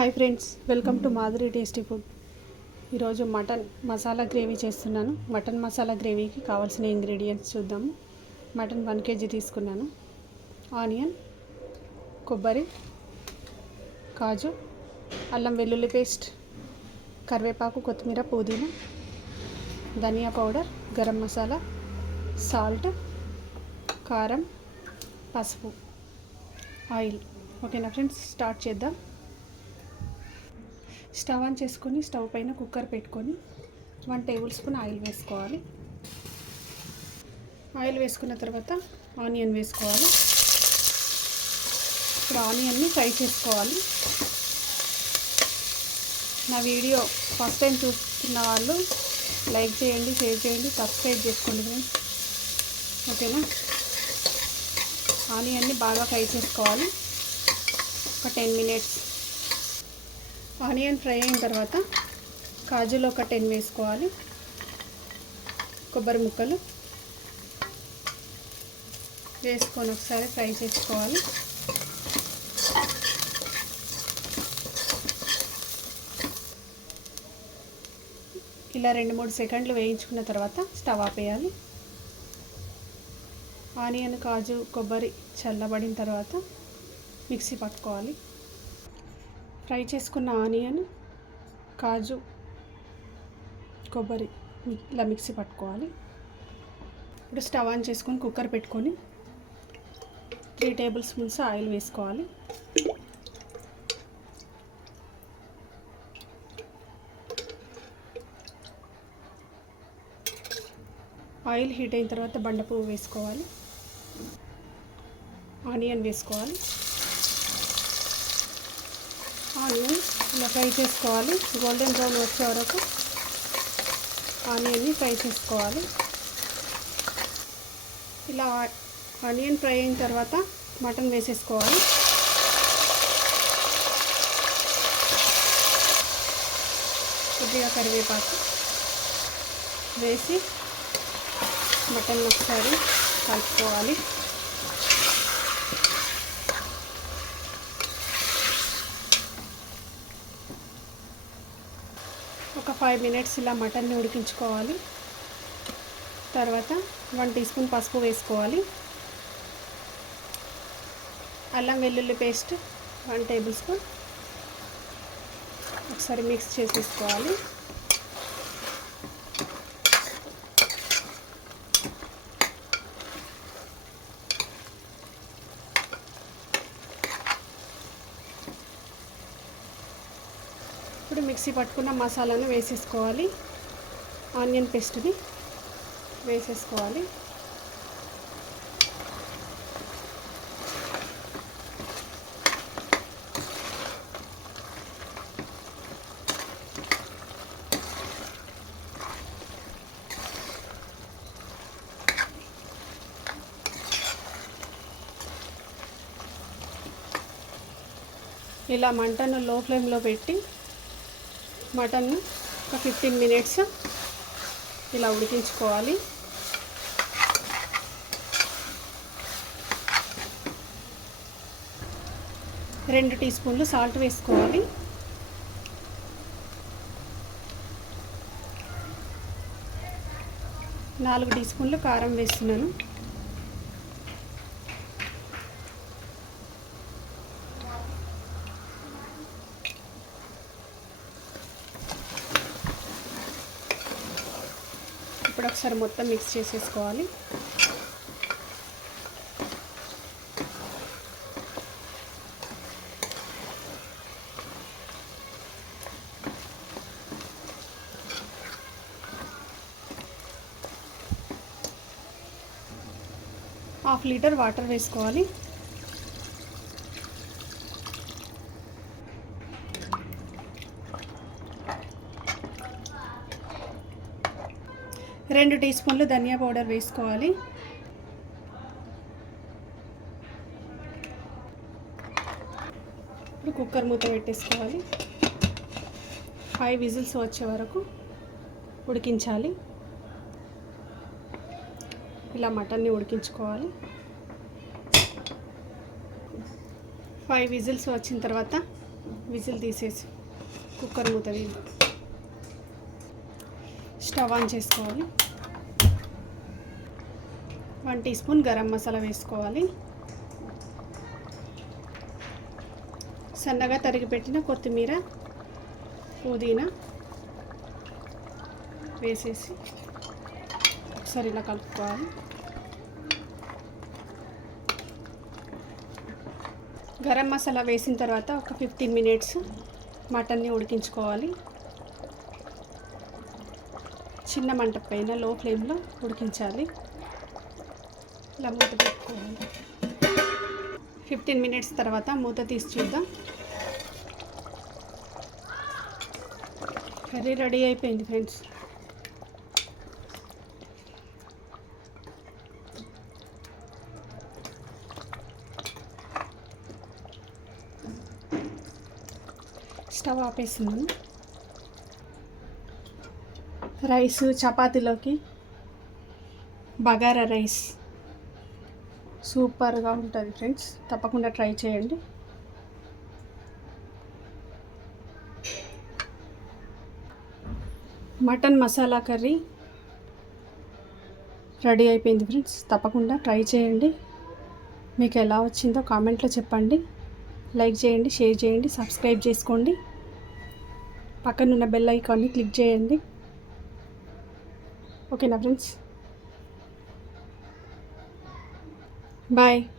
Hi friends welcome to Madhuri tasty food. ఈరోజు mutton masala gravy చేస్తున్నాను. Mutton masala గ్రేవీకి కావాల్సిన ఇంగ్రీడియంట్స్ చూద్దాము. మటన్ వన్ కేజీ తీసుకున్నాను. ఆనియన్ కొబ్బరి కాజు అల్లం వెల్లుల్లి పేస్ట్ కరివేపాకు కొత్తిమీర పుదీనా ధనియా పౌడర్ గరం మసాలా సాల్ట్ కారం పసుపు ఆయిల్. ఓకేనా ఫ్రెండ్స్? స్టార్ట్ చేద్దాం. స్టవ్ ఆన్ చేసుకొని స్టవ్ పైన కుక్కర్ పెట్టుకొని వన్ టేబుల్ స్పూన్ ఆయిల్ వేసుకోవాలి. ఆయిల్ వేసుకున్న తర్వాత ఆనియన్ వేసుకోవాలి. ఇప్పుడు ఆనియన్ని ఫ్రై చేసుకోవాలి. నా వీడియో ఫస్ట్ టైం చూస్తున్న వాళ్ళు లైక్ చేయండి షేర్ చేయండి సబ్స్క్రైబ్ చేసుకోండి ఫ్రెండ్స్ ఓకేనా? ఆనియన్ని బాగా ఫ్రై చేసుకోవాలి. ఒక టెన్ మినిట్స్ ఆనియన్ ఫ్రై అయిన తర్వాత కాజులు ఒక టెన్ వేసుకోవాలి. కొబ్బరి ముక్కలు వేసుకొని ఒకసారి ఫ్రై చేసుకోవాలి. ఇలా రెండు మూడు సెకండ్లు వేయించుకున్న తర్వాత స్టవ్ ఆపేయాలి. ఆనియన్ కాజు కొబ్బరి చల్లబడిన తర్వాత మిక్సీ పట్టుకోవాలి. చేసుకున్న ఆనియన్ కాజు కొబ్బరి ఇలా మిక్సీ పట్టుకోవాలి. ఇప్పుడు స్టవ్ ఆన్ చేసుకొని కుక్కర్ పెట్టుకొని త్రీ టేబుల్ స్పూన్స్ ఆయిల్ వేసుకోవాలి. ఆయిల్ హీట్ అయిన తర్వాత బండ పువ్వు వేసుకోవాలి. ఆనియన్ వేసుకోవాలి. ఆనియన్ ఇలా ఫ్రై చేసుకోవాలి. గోల్డెన్ బ్రౌన్ వచ్చే వరకు ఆనియన్ని ఫ్రై చేసుకోవాలి. ఇలా ఆనియన్ ఫ్రై అయిన తర్వాత మటన్ వేసేసుకోవాలి. కొద్దిగా కరివేపాకు వేసి మటన్ ఒకసారి కలుపుకోవాలి. ఒక ఫైవ్ మినిట్స్ ఇలా మటన్ని ఉడికించుకోవాలి. తర్వాత వన్ టీ స్పూన్ పసుపు వేసుకోవాలి. అల్లం వెల్లుల్లి పేస్ట్ వన్ టేబుల్ స్పూన్ ఒకసారి మిక్స్ చేసేసుకోవాలి. ఇప్పుడు మిక్సీ పట్టుకున్న మసాలాను వేసేసుకోవాలి. ఆనియన్ పేస్ట్ని వేసేసుకోవాలి. ఇలా మంటను లో ఫ్లేమ్లో పెట్టి మటన్ ఒక ఫిఫ్టీన్ మినిట్స్ ఇలా ఉడికించుకోవాలి. రెండు టీ స్పూన్లు సాల్ట్ వేసుకోవాలి. నాలుగు టీ స్పూన్లు కారం వేస్తున్నాను. ఒకసారి మొత్తం మిక్స్ చేసేసుకోవాలి. హాఫ్ లీటర్ వాటర్ వేసుకోవాలి. రెండు టీ స్పూన్లు ధనియా పౌడర్ వేసుకోవాలి. ఇప్పుడు కుక్కర్ మూత పెట్టేసుకోవాలి. ఫైవ్ విజిల్స్ వచ్చే వరకు ఉడికించాలి. ఇలా మటన్ని ఉడికించుకోవాలి. ఫైవ్ విజిల్స్ వచ్చిన తర్వాత విజిల్ తీసేసి కుక్కర్ మూత తీద్దాం. స్టవ్ ఆన్ చేసుకోవాలి. One teaspoon garam masala వేసుకోవాలి. సన్నగా తరిగిపెట్టిన కొత్తిమీర పుదీనా వేసేసి ఒకసారి ఇలా కలుపుకోవాలి. గరం మసాలా వేసిన తర్వాత ఒక ఫిఫ్టీన్ మినిట్స్ మటన్ని ఉడికించుకోవాలి. చిన్న మంట పైన లో ఫ్లేమ్లో ఉడికించాలి. ఇలా మూత పెట్టుకోవాలి. ఫిఫ్టీన్ మినిట్స్ తర్వాత మూత తీసి చూద్దాం. కర్రీ రెడీ అయిపోయింది ఫ్రెండ్స్ స్టవ్ ఆపేస్తున్నాను రైస్ చపాతీలోకి బగారా రైస్ సూపర్గా ఉంటుంది ఫ్రెండ్స్. తప్పకుండా ట్రై చేయండి. మటన్ మసాలా కర్రీ రెడీ అయిపోయింది ఫ్రెండ్స్. తప్పకుండా ట్రై చేయండి. మీకు ఎలా వచ్చిందో కామెంట్లో చెప్పండి. లైక్ చేయండి షేర్ చేయండి సబ్స్క్రైబ్ చేసుకోండి. పక్కనున్న బెల్ ఐకాన్ని క్లిక్ చేయండి. ఓకేనా ఫ్రెండ్స్? Bye.